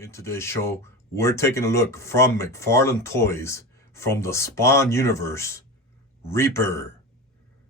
In today's show, we're taking a look from McFarlane Toys from the Spawn universe, Reaper.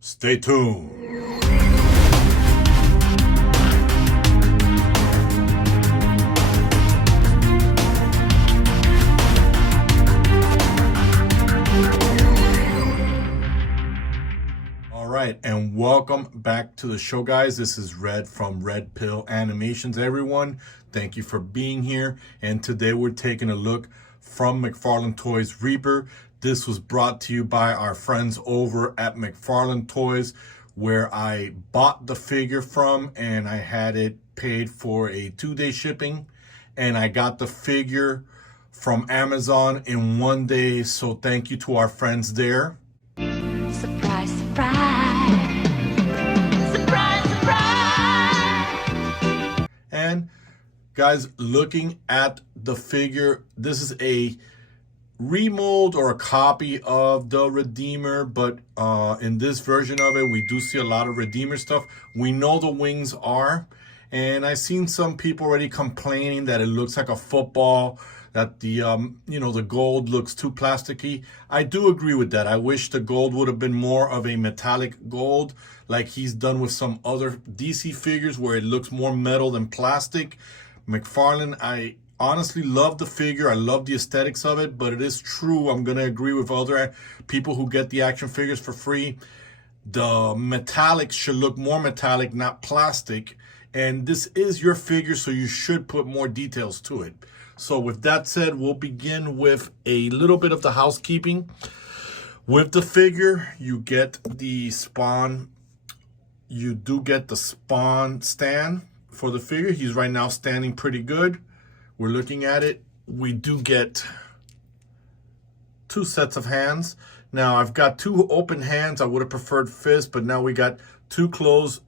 Stay tuned. All right, and welcome back to the show, guys. This is Red from R.P.Animations, everyone. Thank you for being here. And today we're taking a look from McFarlane Toys Reaper. This was brought to you by our friends over at McFarlane Toys, where I bought the figure from, and I had it paid for a 2-day shipping, and I got the figure from Amazon in 1 day. So thank you to our friends there. Surprise, surprise. Surprise, surprise. And guys, looking at the figure, this is a remold or a copy of the Redeemer, but in this version of it, we do see a lot of Redeemer stuff. We know the wings are, and I've seen some people already complaining that it looks like a football, that the the gold looks too plasticky. I do agree with that. I wish the gold would have been more of a metallic gold, like he's done with some other DC figures where it looks more metal than plastic. McFarlane, I honestly love the figure. I love the aesthetics of it, but it is true, I'm going to agree with other people who get the action figures for free. The metallic should look more metallic, not plastic. And this is your figure, so you should put more details to it. So with that said, we'll begin with a little bit of the housekeeping. With the figure, you get the Spawn. You do get the Spawn stand for the figure. He's right now standing pretty good. We're looking at it. We do get 2 sets of hands. Now I've got 2 open hands. I would have preferred fists, but now we got 2 closed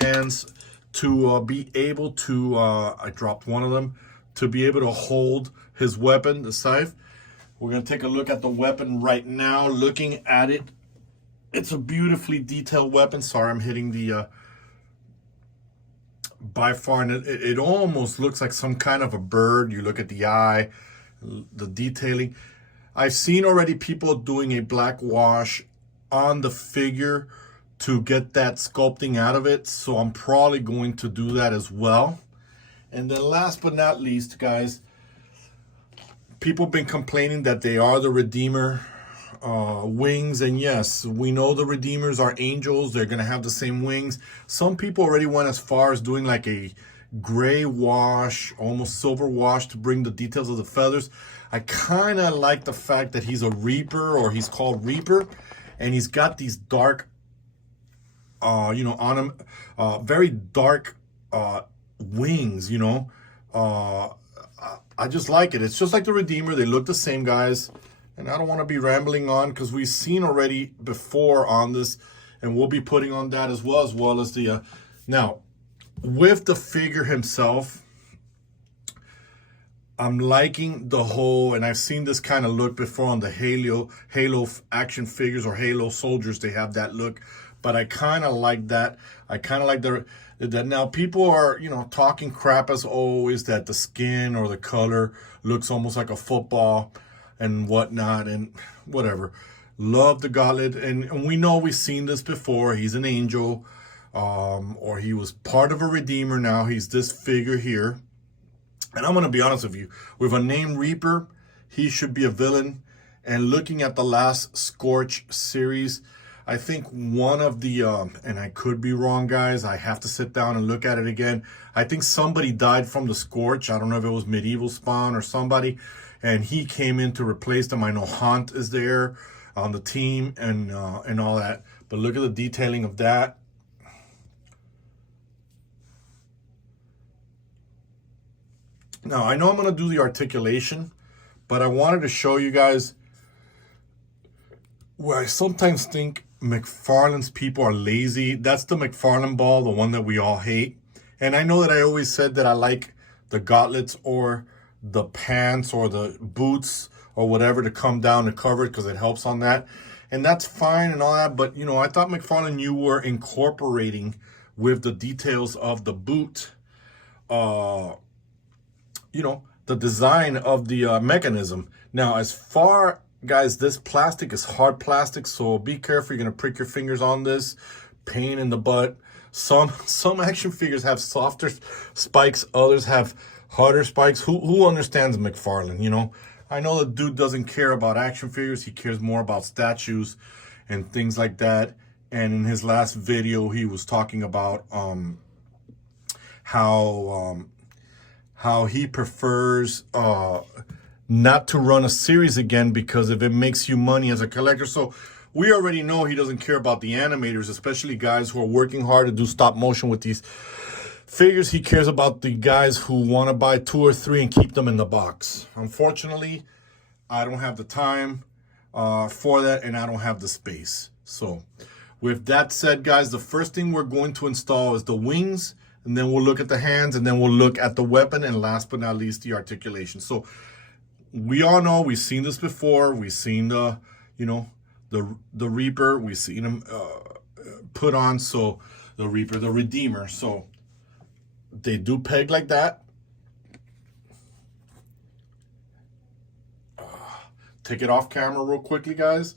hands to be able to, I dropped one of them, to be able to hold his weapon, the scythe. We're gonna take a look at the weapon right now. Looking at it, it's a beautifully detailed weapon. Sorry, I'm hitting the, by far, and it almost looks like some kind of a bird. You look at the eye, the detailing. I've seen already people doing a black wash on the figure to get that sculpting out of it, so I'm probably going to do that as well. And then last but not least, guys, people have been complaining that they are the Redeemer wings, and yes, we know the Redeemers are angels. They're going to have the same wings. Some people already went as far as doing like a gray wash, almost silver wash, to bring the details of the feathers. I kind of like the fact that he's a Reaper, or he's called Reaper, and he's got these dark, on him, very dark wings, I just like it. It's just like the Redeemer. They look the same, guys. And I don't want to be rambling on, because we've seen already before on this, and we'll be putting on that as well as the now with the figure himself. I'm liking the whole, and I've seen this kind of look before on the Halo action figures or Halo soldiers. They have that look, but I kind of like that. I kind of like that. Now people are, talking crap as always, that the skin or the color looks almost like a football and whatnot, and whatever. Love the gauntlet, and we know we've seen this before. He's an angel, or he was part of a Redeemer. Now he's this figure here. And I'm going to be honest with you, with a name Reaper, he should be a villain. And looking at the last Scorch series, I think one of the, and I could be wrong, guys, I have to sit down and look at it again. I think somebody died from the Scorch. I don't know if it was Medieval Spawn or somebody, and he came in to replace them. I know Hunt is there on the team and all that. But look at the detailing of that. Now, I know I'm going to do the articulation, but I wanted to show you guys where I sometimes think McFarlane's people are lazy. That's the McFarlane ball, the one that we all hate. And I know that I always said that I like the gauntlets or the pants or the boots or whatever to come down to cover it, because it helps on that. And that's fine and all that. But, I thought McFarlane, you were incorporating with the details of the boot, the design of the mechanism. Now, as far, guys, this plastic is hard plastic, so be careful. You're gonna prick your fingers on this. Pain in the butt. Some action figures have softer spikes, others have harder spikes. Who understands McFarlane? You know, I know the dude doesn't care about action figures. He cares more about statues and things like that. And in his last video, he was talking about how he prefers not to run a series again because if it makes you money as a collector. So we already know he doesn't care about the animators, especially guys who are working hard to do stop motion with these figures. He cares about the guys who want to buy 2 or 3 and keep them in the box. Unfortunately, I don't have the time for that, and I don't have the space. So with that said, guys, the first thing we're going to install is the wings, and then we'll look at the hands, and then we'll look at the weapon, and last but not least, the articulation. So we all know, we've seen this before. We've seen the, you know, the Reaper. We've seen him put on, so the Reaper, the Redeemer. So they do peg like that. Take it off camera real quickly, guys.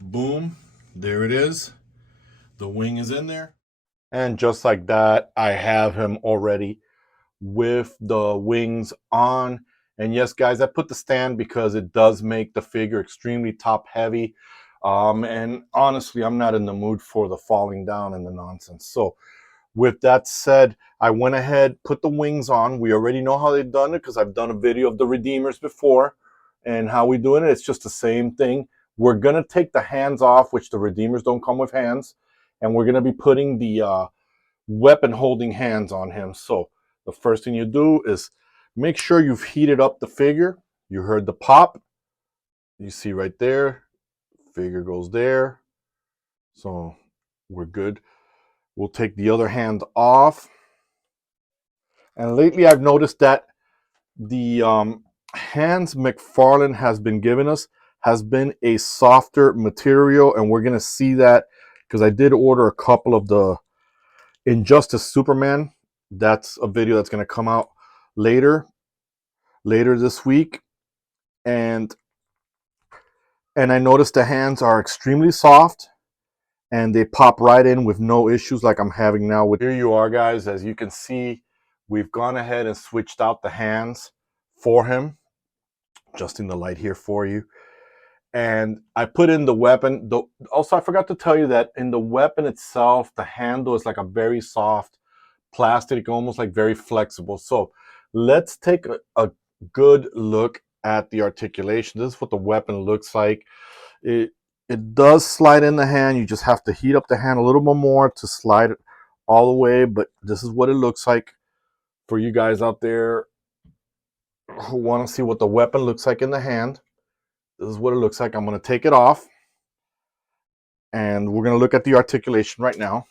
Boom, there it is. The wing is in there. And just like that, I have him already with the wings on. And yes, guys, I put the stand because it does make the figure extremely top heavy. And honestly, I'm not in the mood for the falling down and the nonsense. So with that said, I went ahead, put the wings on. We already know how they've done it because I've done a video of the Redeemers before and how we doing it. It's just the same thing. We're going to take the hands off, which the Redeemers don't come with hands. And we're going to be putting the weapon holding hands on him. So the first thing you do is make sure you've heated up the figure. You heard the pop. You see right there. Figure goes there. So we're good. We'll take the other hand off. And lately I've noticed that the hands McFarlane has been giving us has been a softer material. And we're going to see that because I did order a couple of the Injustice Superman. That's a video that's going to come out later this week. And I noticed the hands are extremely soft and they pop right in with no issues like I'm having now. Here you are, guys. As you can see, we've gone ahead and switched out the hands for him. Adjusting the light here for you. And I put in the weapon. Also, I forgot to tell you that in the weapon itself, the handle is like a very soft plastic, almost like very flexible. So let's take a good look at the articulation. This is what the weapon looks like. It does slide in the hand. You just have to heat up the hand a little bit more to slide it all the way. But this is what it looks like for you guys out there who want to see what the weapon looks like in the hand. This is what it looks like. I'm going to take it off. And we're going to look at the articulation right now.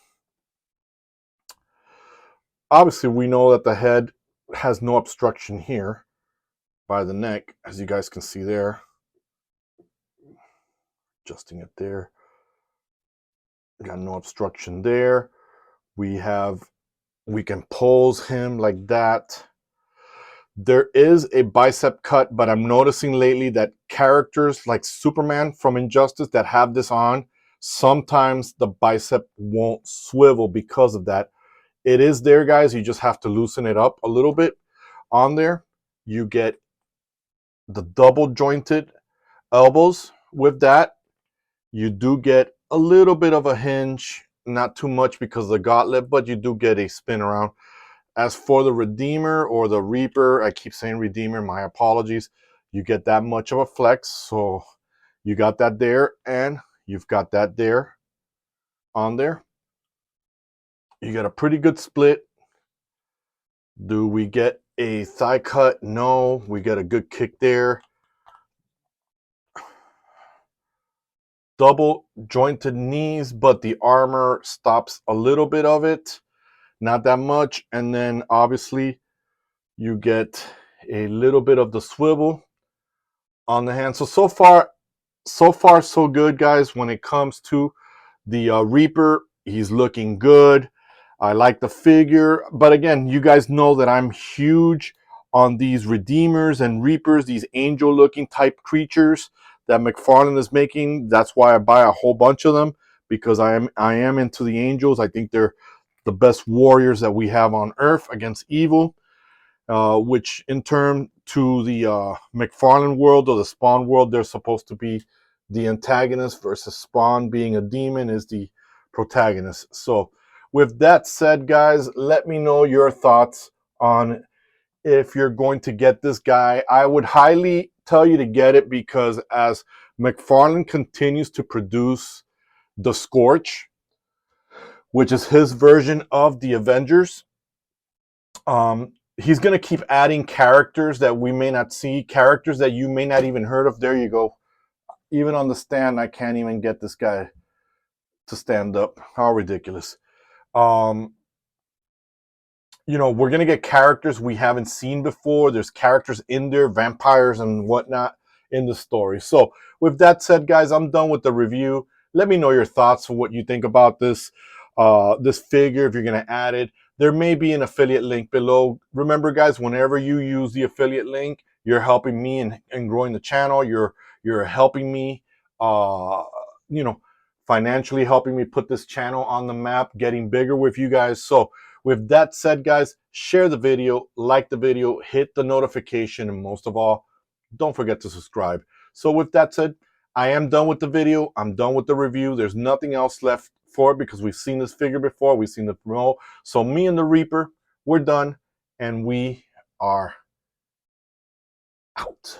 Obviously, we know that the head has no obstruction here by the neck, as you guys can see there. Adjusting it there. Got no obstruction there. We can pose him like that. There is a bicep cut, but I'm noticing lately that characters like Superman from Injustice that have this on, sometimes the bicep won't swivel because of that. It is there, guys. You just have to loosen it up a little bit on there. You get the double jointed elbows with that. You do get a little bit of a hinge, not too much because of the gauntlet, but you do get a spin around. As for the Redeemer or the Reaper, I keep saying Redeemer, my apologies. You get that much of a flex. So you got that there and you've got that there on there. You got a pretty good split. Do we get a thigh cut? No, we get a good kick there. Double jointed knees, but the armor stops a little bit of it. Not that much. And then obviously you get a little bit of the swivel on the hand. So far so good, guys. When it comes to the Reaper, he's looking good. I like the figure. But again, you guys know that I'm huge on these Redeemers and Reapers, these angel-looking type creatures that McFarlane is making. That's why I buy a whole bunch of them, because I am into the angels. I think they're the best warriors that we have on Earth against evil. Which in turn to the McFarlane world or the Spawn world, they're supposed to be the antagonist, versus Spawn being a demon is the protagonist. So with that said, guys, let me know your thoughts on if you're going to get this guy. I would highly tell you to get it, because as McFarlane continues to produce the Scorch, which is his version of the Avengers, he's going to keep adding characters that we may not see, characters that you may not even heard of. There you go. Even on the stand, I can't even get this guy to stand up. How ridiculous. You know, we're going to get characters we haven't seen before. There's characters in there, vampires and whatnot in the story. So with that said, guys, I'm done with the review. Let me know your thoughts on what you think about this this figure, if you're going to add it. There may be an affiliate link below. Remember, guys, whenever you use the affiliate link, you're helping me in growing the channel. You're helping me, you know, financially helping me put this channel on the map, getting bigger with you guys. So with that said, guys, share the video, like the video, hit the notification, and most of all, don't forget to subscribe. So with that said, I am done with the video. I'm done with the review. There's nothing else left for it, because we've seen this figure before. We've seen the promo. So me and the Reaper, we're done, and we are out.